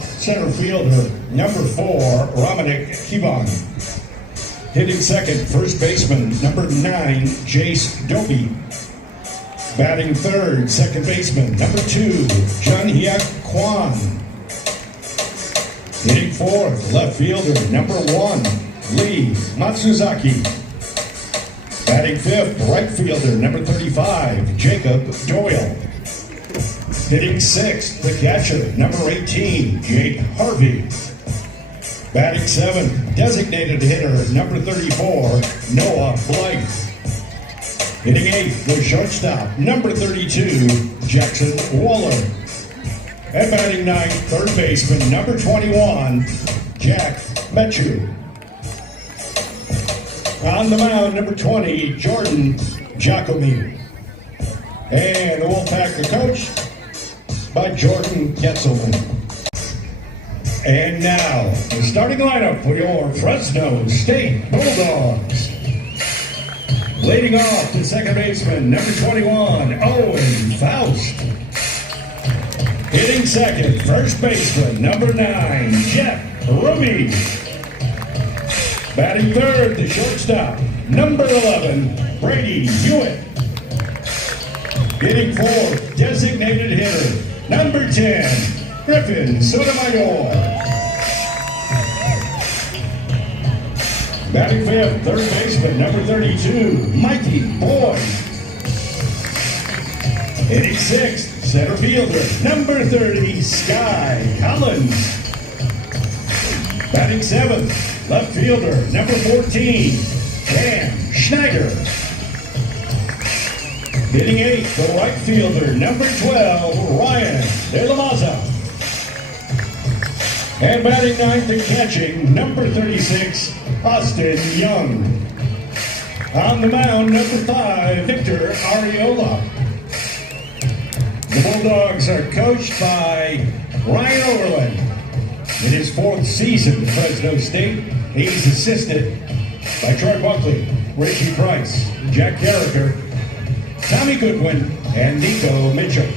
Center fielder, number 4, Ramanick Kivan. Hitting second, first baseman, number 9, Jace Doby. Batting third, second baseman, number 2, Jun Hyuk Kwan. Hitting fourth, left fielder, number 1, Lee Matsuzaki. Batting fifth, right fielder, number 35, Jacob Doyle. Hitting sixth, the catcher, number 18, Jake Harvey. Batting seventh, designated hitter, number 34, Noah Blythe. Hitting eighth, the shortstop, number 32, Jackson Waller. And batting ninth, third baseman, number 21, Jack Mechu. On the mound, number 20, Jordan Giacomi. And the Wolfpack coached by Jordan Ketzelman. And now, the starting lineup for your Fresno State Bulldogs. Leading off to second baseman, number 21, Owen Faust. Hitting second, first baseman, number 9, Jeff Ruby. Batting third, the shortstop, number 11, Brady Hewitt. Hitting fourth, designated hitter, number 10, Griffin Sotomayor. Batting fifth, third baseman, number 32, Mikey Boyd. Hitting sixth, center fielder, number 30, Sky Collins. Batting seventh, left fielder, number 14, Cam Schneider. Hitting eighth, the right fielder, number 12, Ryan De La Maza. And batting ninth and catching, number 36, Austin Young. On the mound, number 5, Victor Ariola. The Bulldogs are coached by Ryan Overland. In his 4th season at Fresno State, he's assisted by Troy Buckley, Richie Price, Jack Carricker, Tommy Goodwin, and Nico Mitchell.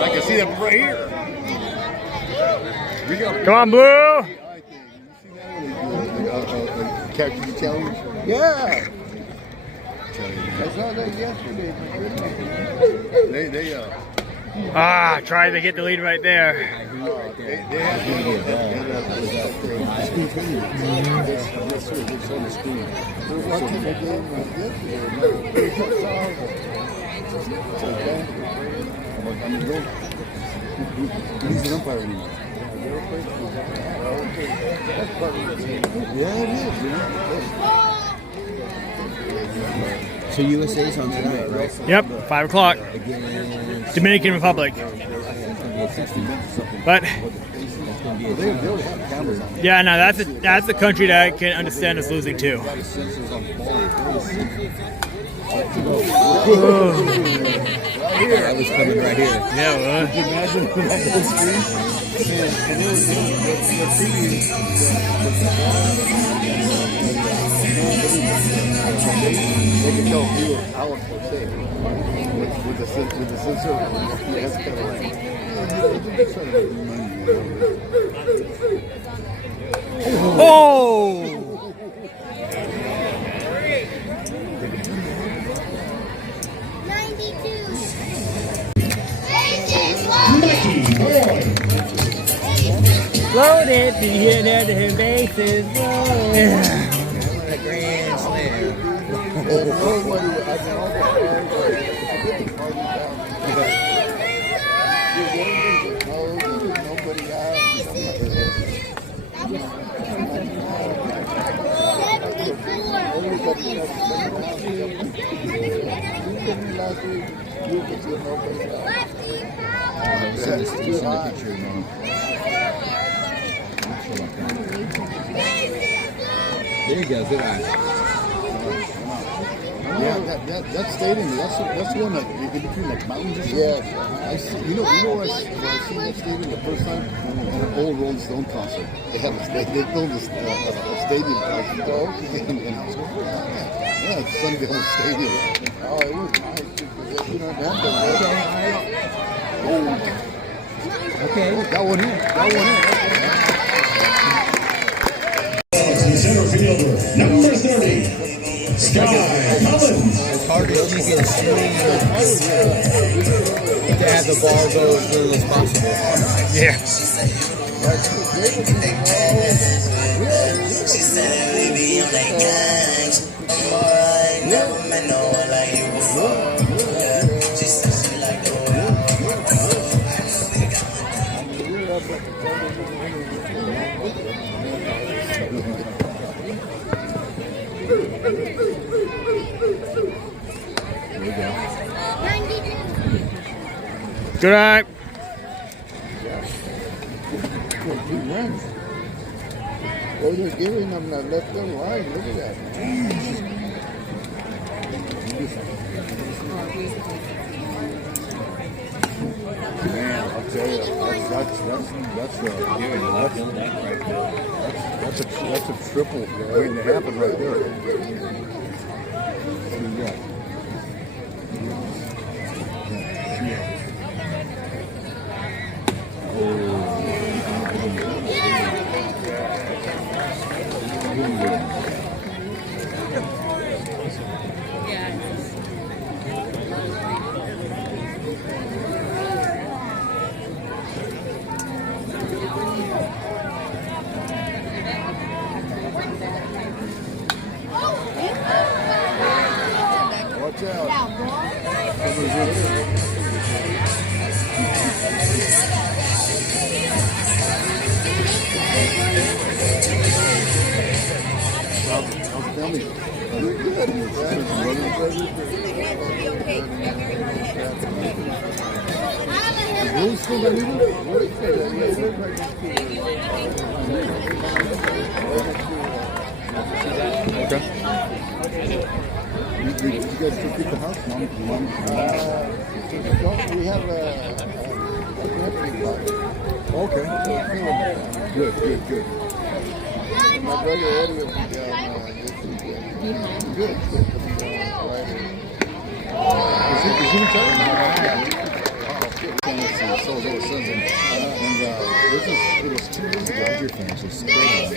I can see them right here. Come on, Blue! Captain challenge? Yeah. I saw that yesterday. They Trying to get the lead right there. they have to get that. It's on the screen. We're watching the game yesterday. He's an umpire anymore. Yeah, it is. So USA's on tonight, right? Yep, 5 o'clock. Dominican Republic. But yeah, no, that's the country that I can understand us losing to. I was coming right here. Yeah, Could you imagine that on the screen? And it was they could tell if you were out for safe. With the sensor, that's kind of like. Oh! Loaded, the hit at the bases. What a grand slam. Send a picture, man. There you go, good eye. Yeah, that stadium, that's the one that in between like mountains and stuff. Yes. I see, you know where I seen that stadium the first time? In an old Rolling Stone concert. They have they built a stadium concert. Oh, yeah, it's Sundale Stadium. Oh, it was nice. You know, Okay. got one in. The center fielder, number 30, Sky Collins. It's hard to keep it swing to have the ball go as little as possible. Yeah. She said, baby, I'm like gangs. Boy, I ain't never met no one like you before. Yeah. She said she like the way I Good night. Oh, they're giving them that left and right. Look at that. Man, I'll tell you, that's a triple waiting to happen right there. Watch out. Tell me. You're good. Blue's still got either? Okay. You guys still keep the house, Mom? We have a camping party. Okay. Good. My brother Eddie will be down this weekend. Good. Is he retired? So was over Sunday. And it was 2 years ago. Your fans are scared.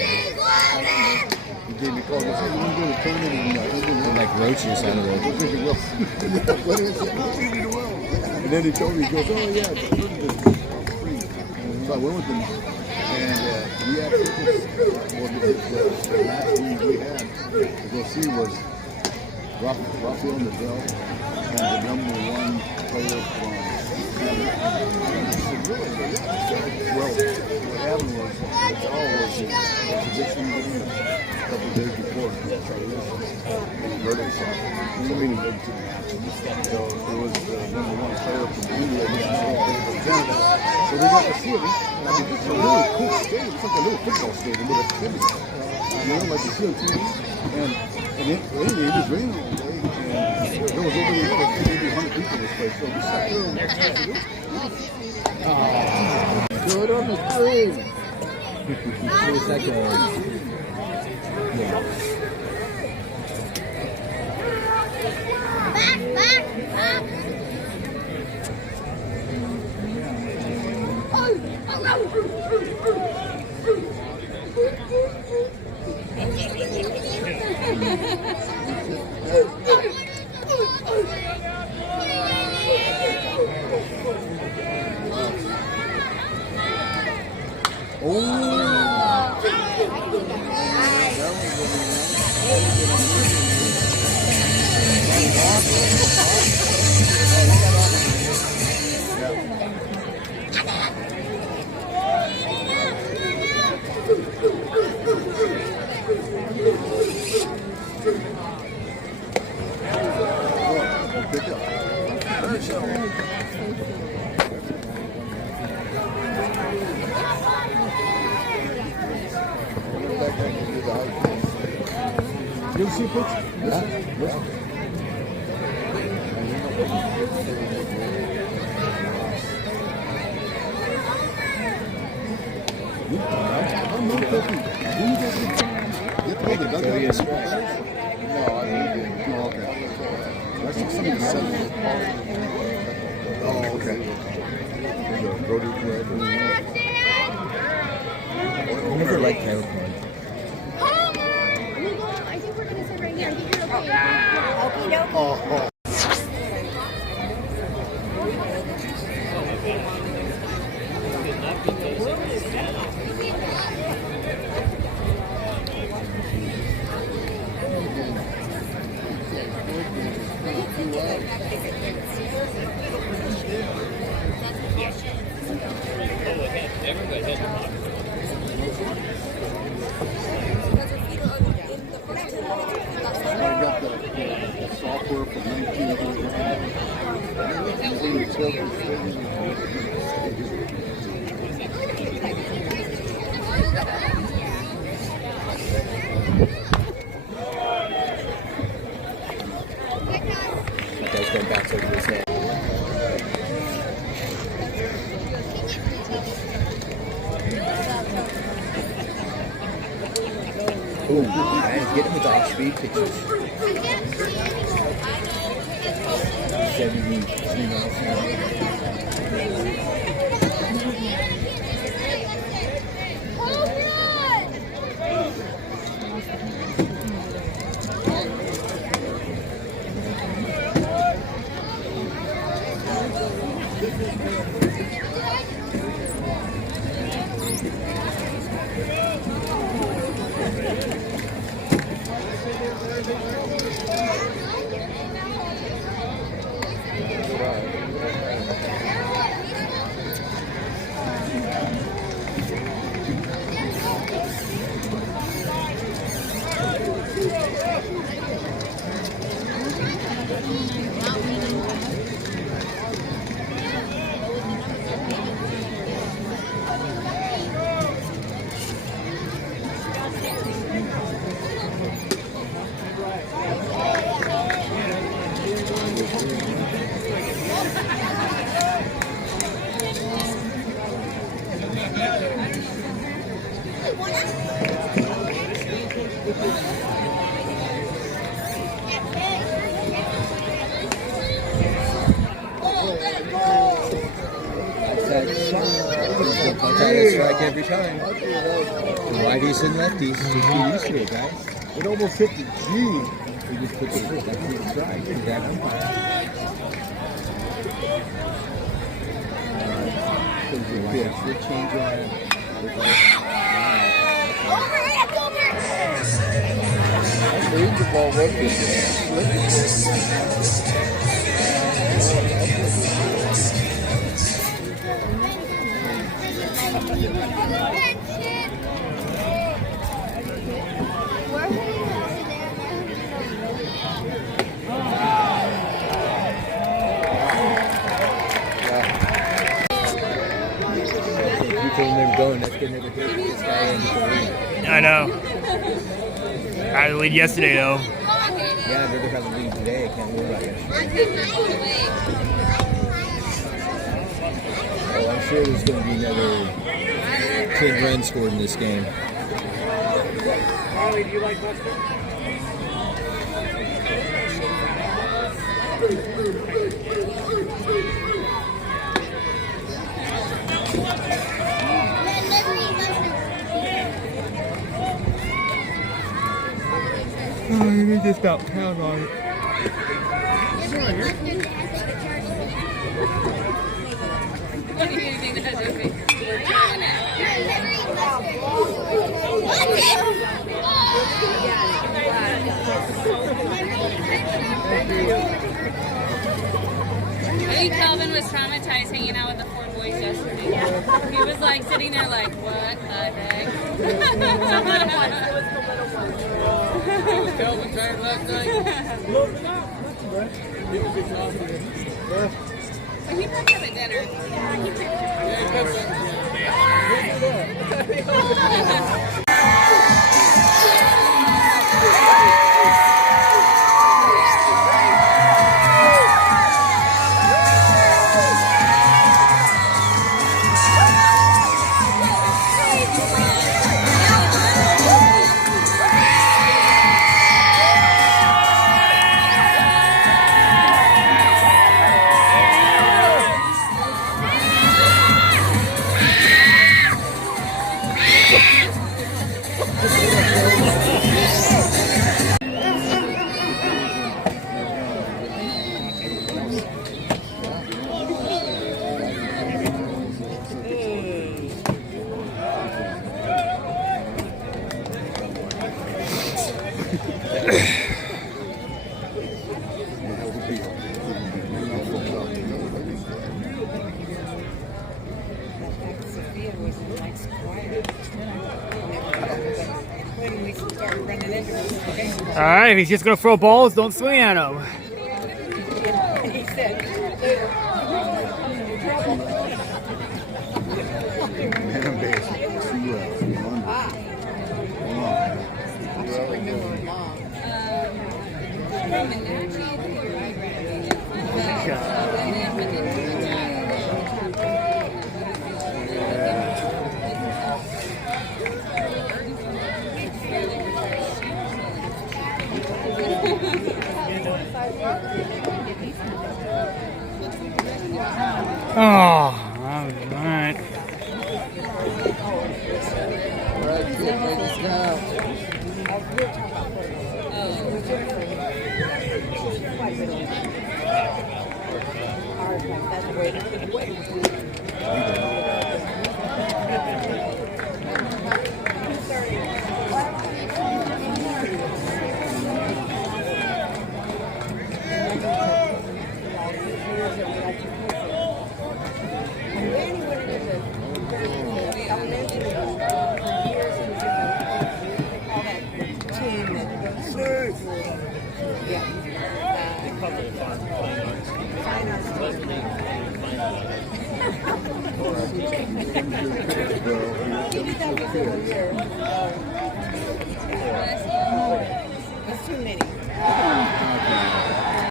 He gave me a call. He said, "You want to go to the tournament?" And Like roaches out of the. what is it? And then he told me, he goes, "Oh yeah, it's free." So I went with him, and we had tickets. Well, the last week we had to go see was Rafael Nadal and the number 1 player from. Well, what happened was Nadal was in position a couple of days before he hurt himself. He didn't go to the match. So it was the number 1 player from India from Canada. So they got to see it. I mean, it's a really cool stadium. It's like a little football stadium with a tennis. Like you see on TV. And it was raining all day. And there was over 100 people in this place. So we sat there and watched it. Good on the screen. It's like a. Yeah. Back. You ever see a picture? Yeah. Oh, okay. Go to I never liked Harold Corn. I think we're gonna sit right here. I think you're okay. Oh. I got the software for 19. That guy's going back over his head. Ooh, man, get him with off-speed pictures. 73 miles an hour. Strike every time. Righties and lefties. Just get used to it, guys. It almost hit the G. We just put the strike. Exactly. Yeah, we're changing. I believe the ball Going, that's gonna never hit this guy in the lead. I know. I had the lead yesterday, though. Yeah, I'd rather have the lead today. I can't worry about it. Oh, I'm sure there's going to be another 10 runs scored in this game. Harley, do you like mustard? Oh, you can just about pound on it. I think Calvin was traumatized hanging out with the four boys yesterday. He was like sitting there like, what the heck? Was Calvin tired last night? A little bit out. He was exhausted. But he picked up at dinner. Yeah, he kept up. All right, if he's just gonna throw balls, don't swing at him. Man base. 2. Oh, all right.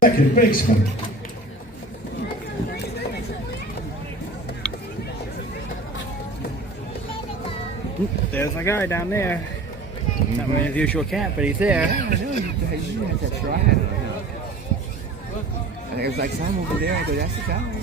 Second baseman. There's my guy down there. Not in his usual camp, but he's there. Yeah, I know. You have to try it. And it was like some over there. I go, that's the guy.